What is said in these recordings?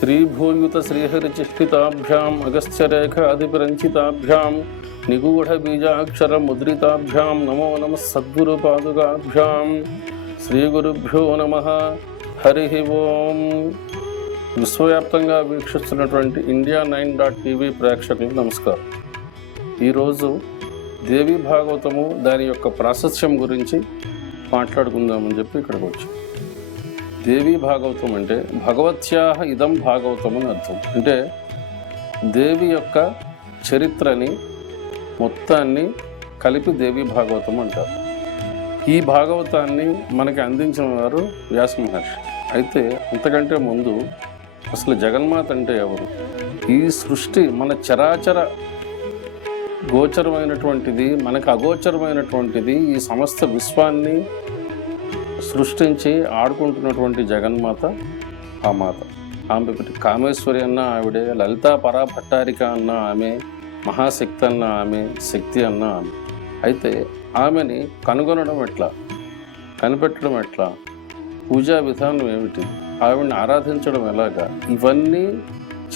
श्रीभूयुतश्रीहरिचिष्टिताभ्याम् अगस्त्यरेखाधिपरञ्चिताभ्यां निगूढबीजाक्षरमुद्रिताभ्यां नमो नमः सद्गुरुपादुकाभ्यां श्रीगुरुभ्यो नमः हरिः ओम्। విశ్వవ్యాప్తంగా వీక్షిస్తున్నటువంటి India9.tv ప్రేక్షకులకు నమస్కారం. ఈరోజు దేవి భాగవతము దాని యొక్క ప్రాశస్త్యం గురించి మాట్లాడుకుందామని చెప్పి ఇక్కడికి వచ్చాం. దేవి భాగవతం అంటే భగవత్యాహ ఇదం భాగవతం అని అర్థం. అంటే దేవి యొక్క చరిత్రని మొత్తాన్ని కలిపి దేవి భాగవతం అంటారు. ఈ భాగవతాన్ని మనకి అందించిన వారు వ్యాస మహర్షి. అయితే అంతకంటే ముందు అసలు జగన్మాత అంటే ఎవరు? ఈ సృష్టి మన చరాచర గోచరమైనటువంటిది, మనకు అగోచరమైనటువంటిది, ఈ సమస్త విశ్వాన్ని సృష్టించి ఆడుకుంటున్నటువంటి జగన్మాత ఆ మాత. ఆమె కామేశ్వరి అన్న ఆవిడే, లలితా పరాభట్టారిక అన్న ఆమె, మహాశక్తి అన్న ఆమె, శక్తి అన్న ఆమె. అయితే ఆమెని కనుగొనడం ఎట్లా, కనిపెట్టడం ఎట్లా, పూజా విధానం ఏమిటి, ఆవిడని ఆరాధించడం ఎలాగా, ఇవన్నీ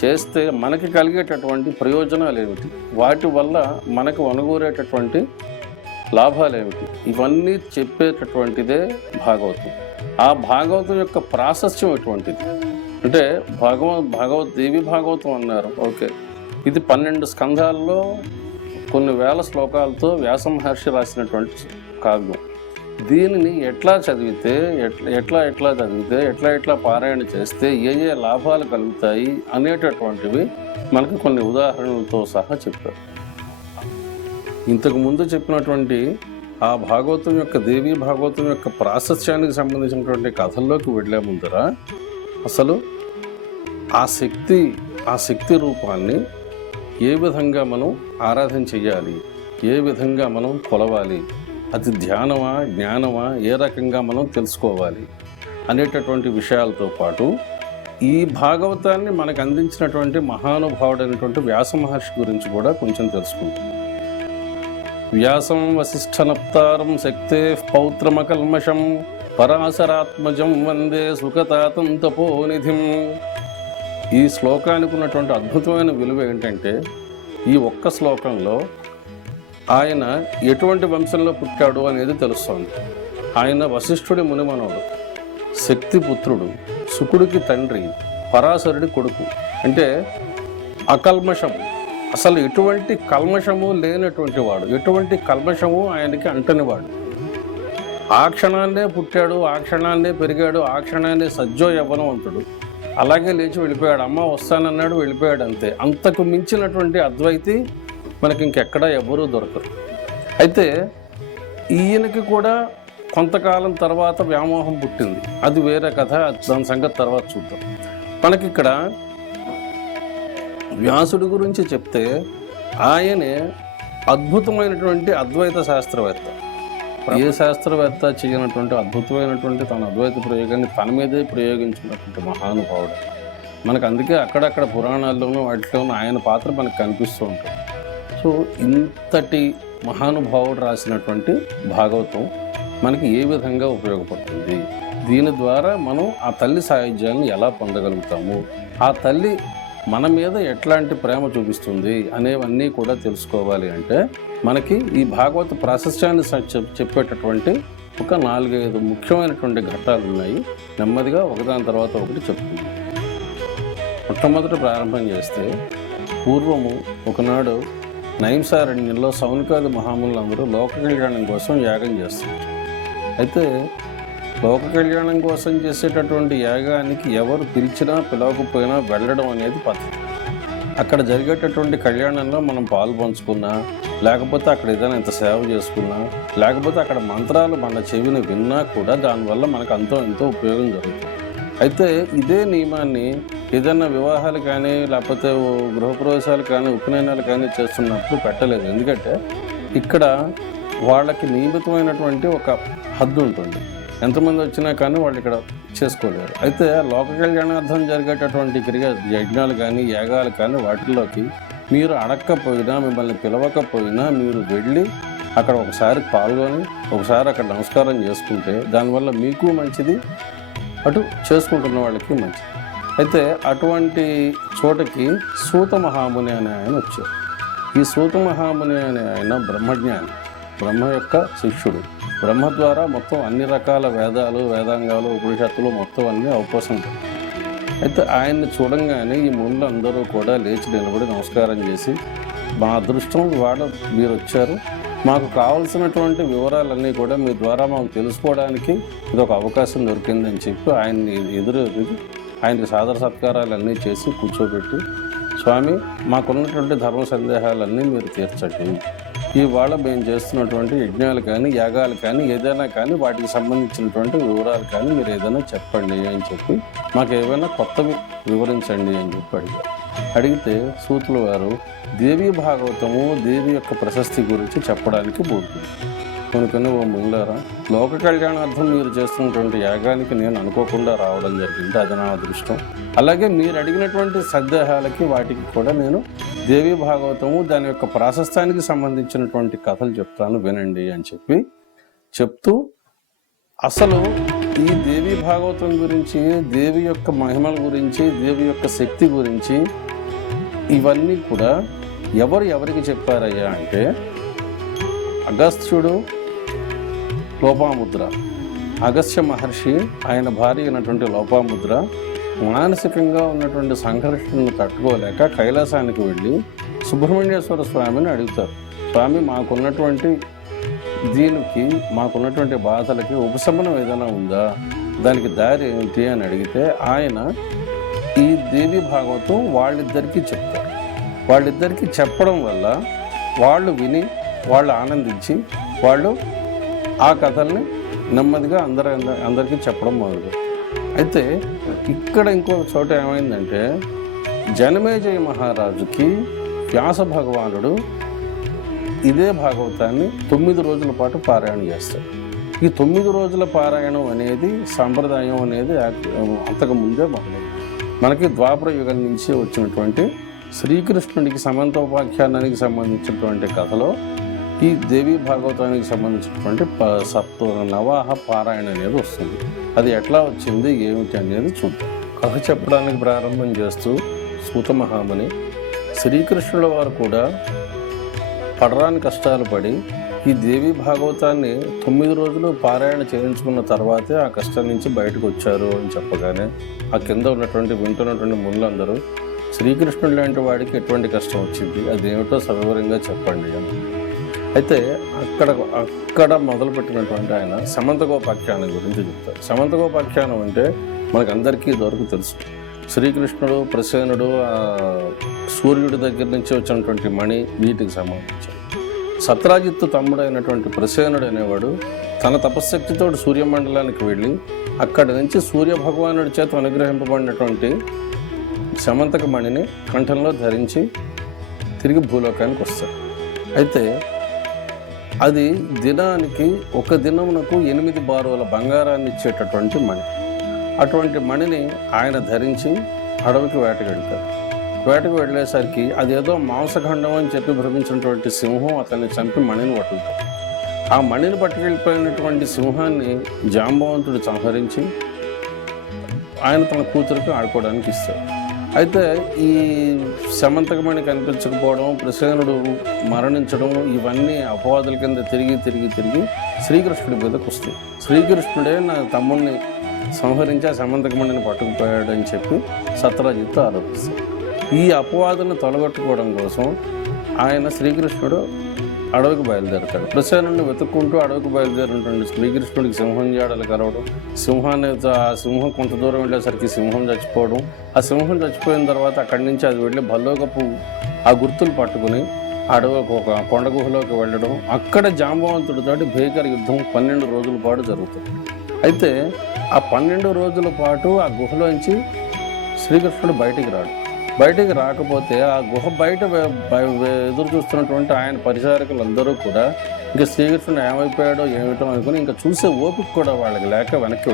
చేస్తే మనకి కలిగేటటువంటి ప్రయోజనాలు ఏమిటి, వాటి వల్ల మనకు అనుగూరేటటువంటి లాభాలు ఏమిటి, ఇవన్నీ చెప్పేటటువంటిదే భాగవతం. ఆ భాగవతం యొక్క ప్రాశస్త్యం ఎటువంటిది అంటే దేవి భాగవతం అన్నారు. ఓకే, ఇది 12 స్కంధాల్లో కొన్ని వేల శ్లోకాలతో వ్యాస మహర్షి రాసినటువంటి కావ్యం. దీనిని ఎట్లా చదివితే ఎట్లా పారాయణ చేస్తే ఏ లాభాలు కలుగుతాయి అనేటటువంటివి మనకు కొన్ని ఉదాహరణలతో సహా చెప్పారు. ఇంతకు ముందు చెప్పినటువంటి ఆ భాగవతం యొక్క దేవి భాగవతం యొక్క ప్రాశస్త్యానికి సంబంధించినటువంటి కథల్లోకి వెళ్ళే ముందర అసలు ఆ శక్తి రూపాన్ని ఏ విధంగా మనం ఆరాధన చెయ్యాలి, ఏ విధంగా మనం కొలవాలి, అది ధ్యానమా జ్ఞానమా, ఏ రకంగా మనం తెలుసుకోవాలి అనేటటువంటి విషయాలతో పాటు ఈ భాగవతాన్ని మనకు అందించినటువంటి మహానుభావుడైనటువంటి వ్యాస మహర్షి గురించి కూడా కొంచెం తెలుసుకుంటాం. వ్యాసం వసిష్ఠనప్తారం శక్తే పౌత్రమకల్మషం పరాశరాత్మజం వందే సుఖతాతం తపోనిధిం. ఈ శ్లోకానికి ఉన్నటువంటి అద్భుతమైన విలువ ఏంటంటే, ఈ ఒక్క శ్లోకంలో ఆయన ఎటువంటి వంశంలో పుట్టాడు అనేది తెలుస్తోంది. ఆయన వశిష్ఠుడి మునిమనుడు, శక్తి పుత్రుడు, శుకుడికి తండ్రి, పరాశరుడి కొడుకు. అంటే అకల్మషం, అసలు ఎటువంటి కల్మషము లేనటువంటి వాడు, ఎటువంటి కల్మషము ఆయనకి అంటనివాడు. ఆ క్షణాన్నే పుట్టాడు, ఆ క్షణాన్నే పెరిగాడు, ఆ క్షణాన్నే సజ్జో యవ్వనవంతుడు. అలాగే లేచి వెళ్ళిపోయాడు, అమ్మ వస్తానన్నాడు, వెళ్ళిపోయాడు, అంతే. అంతకు మించినటువంటి అద్వైతి మనకి ఇంకెక్కడా ఎవ్వరూ దొరకరు. అయితే ఈయనకి కూడా కొంతకాలం తర్వాత వ్యామోహం పుట్టింది, అది వేరే కథ, దాని సంగతి తర్వాత చూద్దాం. మనకిక్కడ వ్యాసుడి గురించి చెప్తే ఆయనే అద్భుతమైనటువంటి అద్వైత శాస్త్రవేత్త. ఏ శాస్త్రవేత్త చేయనటువంటి అద్భుతమైనటువంటి తన అద్వైత ప్రయోగాన్ని తన మీదే ప్రయోగించినటువంటి మహానుభావుడు. మనకు అందుకే అక్కడక్కడ పురాణాల్లోనూ వాటిలోనూ ఆయన పాత్ర మనకు కనిపిస్తూ ఉంటుంది. సో ఇంతటి మహానుభావుడు రాసినటువంటి భాగవతం మనకి ఏ విధంగా ఉపయోగపడుతుంది, దీని ద్వారా మనం ఆ తల్లి సాయుధ్యాలను ఎలా పొందగలుగుతాము, ఆ తల్లి మన మీద ఎట్లాంటి ప్రేమ చూపిస్తుంది అనేవన్నీ కూడా తెలుసుకోవాలి అంటే మనకి ఈ భాగవత ప్రాశస్త్యాన్ని చెప్పేటటువంటి ఒక 4-5 ముఖ్యమైనటువంటి ఘట్టాలు ఉన్నాయి. నెమ్మదిగా ఒకదాని తర్వాత ఒకటి చెప్తుంది. మొట్టమొదటి ప్రారంభం చేస్తే, పూర్వము ఒకనాడు నైంసారణ్యంలో సౌనికాది మహాములందరూ లోక కళ్యాణం కోసం యాగం చేస్తారు. అయితే లోక కళ్యాణం కోసం చేసేటటువంటి యాగానికి ఎవరు పిలిచినా పిలవకపోయినా వెళ్ళడం అనేది పద్ధతి. అక్కడ జరిగేటటువంటి కళ్యాణంలో మనం పాలు పంచుకున్నా, లేకపోతే అక్కడ ఏదైనా ఇంత సేవ చేసుకున్నా, లేకపోతే అక్కడ మంత్రాలు మన చెవిని విన్నా కూడా దానివల్ల మనకు ఎంతో ఉపయోగం జరుగుతుంది. అయితే ఇదే నియమాన్ని ఏదైనా వివాహాలు కానీ, లేకపోతే గృహప్రవేశాలు కానీ, ఉపనయనాలు కానీ చేస్తున్నప్పుడు పెట్టలేదు. ఎందుకంటే ఇక్కడ వాళ్ళకి నియమితమైనటువంటి ఒక హద్దు ఉంటుంది. ఎంతమంది వచ్చినా కానీ వాళ్ళు ఇక్కడ చేసుకోలేరు. అయితే లోక కళ్యాణార్థం జరిగేటటువంటి యజ్ఞాలు కానీ, యాగాలు కానీ, వాటిల్లోకి మీరు అడక్కపోయినా, మిమ్మల్ని పిలవకపోయినా మీరు వెళ్ళి అక్కడ ఒకసారి పాల్గొని ఒకసారి అక్కడ నమస్కారం చేసుకుంటే దానివల్ల మీకు మంచిది, అటు చేసుకుంటున్న వాళ్ళకి మంచిది. అయితే అటువంటి చోటకి సూత మహాముని అనే ఆయన వచ్చారు. ఈ సూత మహాముని అనే ఆయన బ్రహ్మజ్ఞాని, బ్రహ్మ యొక్క శిష్యుడు. బ్రహ్మ ద్వారా మొత్తం అన్ని రకాల వేదాలు, వేదాంగాలు, ఉపనిషత్తులు మొత్తం అన్నీ అవపోసంటాయి. అయితే ఆయన్ని చూడంగానే ఈ మునులు అందరూ కూడా లేచి నిలబడి నమస్కారం చేసి, మా అదృష్టం ఇవాళ మీరు వచ్చారు, మాకు కావలసినటువంటి వివరాలన్నీ కూడా మీ ద్వారా మాకు తెలుసుకోవడానికి ఇది ఒక అవకాశం దొరికిందని చెప్పి ఆయన్ని ఎదురు ఆయనకి సాదర సత్కారాలన్నీ చేసి కూర్చోబెట్టి, స్వామి మాకున్నటువంటి ధర్మ సందేహాలన్నీ మీరు తీర్చండి, ఇవాళ మేము చేస్తున్నటువంటి యజ్ఞాలు కానీ యాగాలు కానీ ఏదైనా కానీ వాటికి సంబంధించినటువంటి వివరాలు కానీ మీరు ఏదైనా చెప్పండి అని చెప్పి, మాకు ఏమైనా కొత్తవి వివరించండి అని చెప్పి అడిగితే సూతుల వారు దేవీ భాగవతము, దేవి యొక్క ప్రశస్తి గురించి చెప్పడానికి పోతుంది. కొనుకొని ఓ ముందారా, లోక కళ్యాణార్థం మీరు చేస్తున్నటువంటి యాగానికి నేను అనుకోకుండా రావడం జరిగింది, అది నా అదృష్టం. అలాగే మీరు అడిగినటువంటి సందేహాలకి వాటికి కూడా నేను దేవీ భాగవతము దాని యొక్క ప్రాశస్త్యానికి సంబంధించినటువంటి కథలు చెప్తాను వినండి అని చెప్పి చెప్తూ, అసలు ఈ దేవీ భాగవతం గురించి, దేవి యొక్క మహిమల గురించి, దేవి యొక్క శక్తి గురించి ఇవన్నీ కూడా ఎవరికి చెప్పారయ్యా అంటే, అగస్త్యుడు, లోపాముద్ర, అగస్త్య మహర్షి ఆయన భార్య అయినటువంటి లోపాముద్ర మానసికంగా ఉన్నటువంటి సంఘర్షణను తట్టుకోలేక కైలాసానికి వెళ్ళి సుబ్రహ్మణ్యేశ్వర స్వామిని అడుగుతారు. స్వామి, మాకున్నటువంటి బాధలకి ఉపశమనం ఏదైనా ఉందా, దానికి దారి ఏంటి అని అడిగితే ఆయన ఈ దేవి భాగవతం వాళ్ళిద్దరికీ చెప్తారు. వాళ్ళిద్దరికీ చెప్పడం వల్ల వాళ్ళు విని, వాళ్ళు ఆనందించి, వాళ్ళు ఆ కథల్ని నెమ్మదిగా అందరికీ చెప్పడం మొదలు. అయితే ఇక్కడ ఇంకో చోట ఏమైందంటే, జనమేజయ మహారాజుకి వ్యాస భగవానుడు ఇదే భాగవతాన్ని 9 రోజుల పాటు పారాయణ చేస్తాడు. ఈ 9 రోజుల పారాయణం అనేది సాంప్రదాయం అనేది అంతకుముందే మనకి ద్వాపర యుగం నుంచి వచ్చినటువంటి శ్రీకృష్ణుడికి సమంతోపాఖ్యానానికి సంబంధించినటువంటి కథలో ఈ దేవీ భాగవతానికి సంబంధించినటువంటి నవాహ పారాయణ అనేది వస్తుంది. అది ఎట్లా వచ్చింది ఏమిటి అనేది చూద్దాం. కథ చెప్పడానికి ప్రారంభం చేస్తూ సూత మహాముని, శ్రీకృష్ణుల వారు కూడా పడరాని కష్టాలు పడి ఈ దేవీ భాగవతాన్ని 9 రోజులు పారాయణ చేయించుకున్న తర్వాతే ఆ కష్టం నుంచి బయటకు వచ్చారు అని చెప్పగానే ఆ కింద వింటున్నటువంటి మునులందరూ, శ్రీకృష్ణుడు లాంటి వాడికి ఎటువంటి కష్టం వచ్చింది, అదేమిటో సవివరంగా చెప్పండి అని. అయితే అక్కడ మొదలుపెట్టినటువంటి ఆయన సమంతకోపాఖ్యానం గురించి చెప్తారు. సమంతకోపాఖ్యానం అంటే మనకందరికీ ఇదివరకు తెలుసు. శ్రీకృష్ణుడు, ప్రసేనుడు, సూర్యుడి దగ్గర నుంచి వచ్చినటువంటి మణి, వీటికి సంబంధించి సత్రాజిత్తు తమ్ముడైనటువంటి ప్రసేనుడు అనేవాడు తన తపశ్శక్తితో సూర్యమండలానికి వెళ్ళి అక్కడి నుంచి సూర్య భగవానుడి చేత అనుగ్రహింపబడినటువంటి సమంతక మణిని కంఠంలో ధరించి తిరిగి భూలోకానికి వస్తాడు. అయితే అది దినానికి ఒక దినమునకు 8 బారుల బంగారాన్ని ఇచ్చేటటువంటి మణి. అటువంటి మణిని ఆయన ధరించి అడవికి వేటకెళ్తాడు. వేటకు వెళ్ళేసరికి అదేదో మాంసఖండం అని చెప్పి భ్రమించినటువంటి సింహం అతన్ని చంపి మణిని పట్టుకుంటాడు. ఆ మణిని పట్టుకెళ్ళిపోయినటువంటి సింహాన్ని జాంబవంతుడు సంహరించి ఆయన తన కూతురికి ఆడుకోవడానికి ఇస్తాడు. అయితే ఈ సమంతకమణి కనిపించకపోవడం, ప్రసేనుడు మరణించడం, ఇవన్నీ అపవాదుల కింద తిరిగి శ్రీకృష్ణుడి మీదకి వస్తాయి. శ్రీకృష్ణుడే నా తమ్ముడిని సంహరించి ఆ సమంతకమణిని పట్టుకుపోయాడని చెప్పి సత్రాజిత్తు ఆరోపిస్తాడు. ఈ అపవాదులను తొలగొట్టుకోవడం కోసం ఆయన శ్రీకృష్ణుడు అడవికి బయలుదేరుతాడు. ప్రసేనుడిని వెతుక్కుంటూ అడవికి బయలుదేరినటువంటి శ్రీకృష్ణుడికి సింహం జాడలు కలవడం, ఆ సింహం కొంత దూరం వెళ్ళేసరికి సింహం చచ్చిపోవడం, ఆ సింహం చచ్చిపోయిన తర్వాత అక్కడి నుంచి అది వెళ్ళి భల్లోకపు ఆ గుర్తులు పట్టుకుని అడవికి ఒక కొండ గుహలోకి వెళ్ళడం, అక్కడ జాంబవంతుడితో భీకర యుద్ధం 12 రోజుల పాటు జరుగుతుంది. అయితే ఆ 12 రోజుల పాటు ఆ గుహలోంచి శ్రీకృష్ణుడు బయటికి రాకపోతే ఆ గుహ బయట ఎదురు చూస్తున్నటువంటి ఆయన పరిచారకులందరూ కూడా ఇంకా శ్రీకృష్ణుడు ఏమైపోయాడో ఏమిటో అనుకుని ఇంకా చూసే ఓపిక కూడా వాళ్ళకి లేక వెనక్కి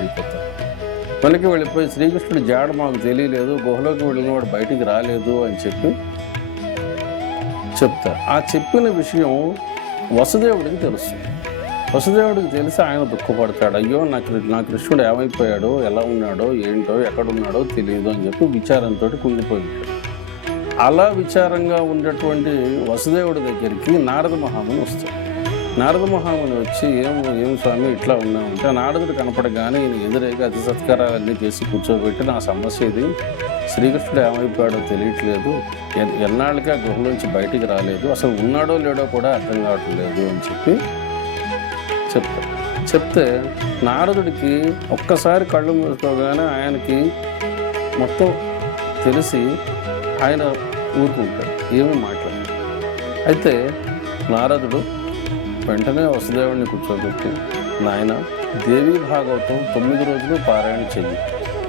వెళ్ళిపోయి శ్రీకృష్ణుడు జాడ మాకు తెలియలేదు, గుహలోకి వెళ్ళిన వాడు బయటికి రాలేదు అని చెప్పి చెప్తారు. ఆ చెప్పిన విషయం వసుదేవుడికి తెలుస్తుంది. వసుదేవుడికి తెలిసి ఆయన దుఃఖపడతాడు. అయ్యో నా కృష్ణుడు ఏమైపోయాడో, ఎలా ఉన్నాడో, ఏంటో, ఎక్కడున్నాడో తెలియదు అని చెప్పి విచారంతో కుంగిపోయింది. అలా విచారంగా ఉండేటువంటి వసుదేవుడి దగ్గరికి నారద మహాముని వస్తాడు. నారద మహాముని వచ్చి ఏం స్వామి ఇట్లా ఉన్నామంటే, నారదుడు కనపడగానే ఈయన ఎదురేగా అతి సత్కారాలన్నీ చేసి కూర్చోబెట్టి, నా సమస్య ఇది, శ్రీకృష్ణుడు ఏమైపోయాడో తెలియట్లేదు, ఎన్నాళ్ళకి ఆ గుహలోంచి బయటికి రాలేదు, అసలు ఉన్నాడో లేడో కూడా అర్థం కావట్లేదు అని చెప్తే నారదుడికి ఒక్కసారి కళ్ళు మూసుకోగానే ఆయనకి మొత్తం తెలిసి ఆయన ఊరుకుంటాడు, ఏమీ మాట్లాడాడు. అయితే నారదుడు వెంటనే వసుదేవుడిని కూర్చోబెట్టి, నాయన దేవీ భాగవతం 9 రోజులు పారాయణ చెయ్యి,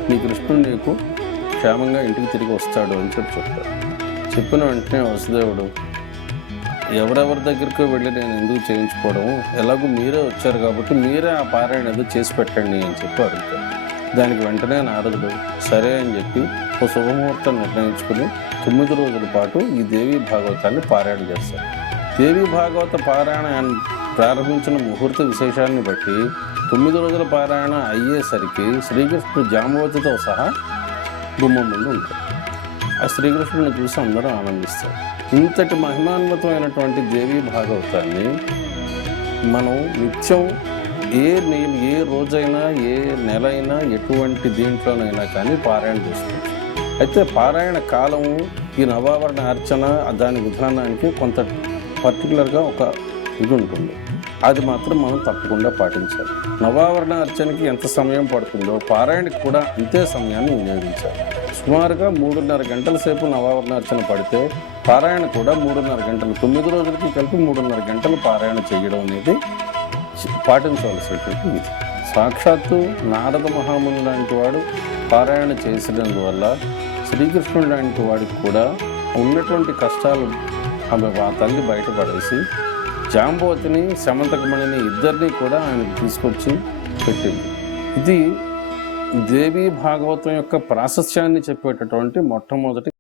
నీ కృష్ణుడు నీకు క్షేమంగా ఇంటికి తిరిగి వస్తాడు అని చెప్తాడు. చెప్పిన వెంటనే వసుదేవుడు, ఎవరెవరి దగ్గరికి వెళ్ళి నేను ఎందుకు చేయించుకోవడం, ఎలాగో మీరే వచ్చారు కాబట్టి మీరే ఆ పారాయణ ఏదో చేసి పెట్టండి అని చెప్పి అడుగుతాడు. దానికి వెంటనే నారదుడు సరే అని చెప్పి ఒక శుభముహూర్తం నిర్ణయించుకుని 9 రోజుల పాటు ఈ దేవీ భాగవతాన్ని పారాయణ చేస్తారు. దేవీ భాగవత పారాయణ ప్రారంభించిన ముహూర్త విశేషాన్ని బట్టి 9 రోజుల పారాయణ అయ్యేసరికి శ్రీకృష్ణుడు జాంబవతితో సహా గుమ్మం ముందు ఉంటాడు. ఆ శ్రీకృష్ణుడిని చూసి అందరూ ఆనందిస్తారు. ఇంతటి మహిమాన్వితమైనటువంటి దేవీ భాగవతాన్ని మనం నిత్యం ఏ రోజైనా, ఏ నెల అయినా, ఎటువంటి దీంట్లోనైనా కానీ పారాయణ చేసుకోవచ్చు. అయితే పారాయణ కాలము, ఈ నవావరణ అర్చన దాని విధానానికి కొంత పర్టికులర్గా ఒక ఇది ఉంటుంది. అది మాత్రం మనం తప్పకుండా పాటించాలి. నవావరణ అర్చనకి ఎంత సమయం పడుతుందో పారాయణకి కూడా అంతే సమయాన్ని వినియోగించాలి. సుమారుగా 3.5 గంటల సేపు నవావరణ అర్చన పడితే పారాయణ కూడా 3.5 గంటలు, 9 రోజులకి కలిపి 3.5 గంటలు పారాయణ చేయడం అనేది పాటించవలసినటువంటి విధి. సాక్షాత్తు నారద మహాముని లాంటి వాడు పారాయణ చేసినందువల్ల శ్రీకృష్ణుడు లాంటి వాడికి కూడా ఉన్నటువంటి కష్టాలు ఆ తల్లి బయటపడేసి జాంబవతిని, సమంతకమణిని ఇద్దరినీ కూడా ఆయనకు తీసుకొచ్చి పెట్టింది. ఇది దేవీ భాగవతం యొక్క ప్రాశస్త్యాన్ని చెప్పేటటువంటి మొట్టమొదటి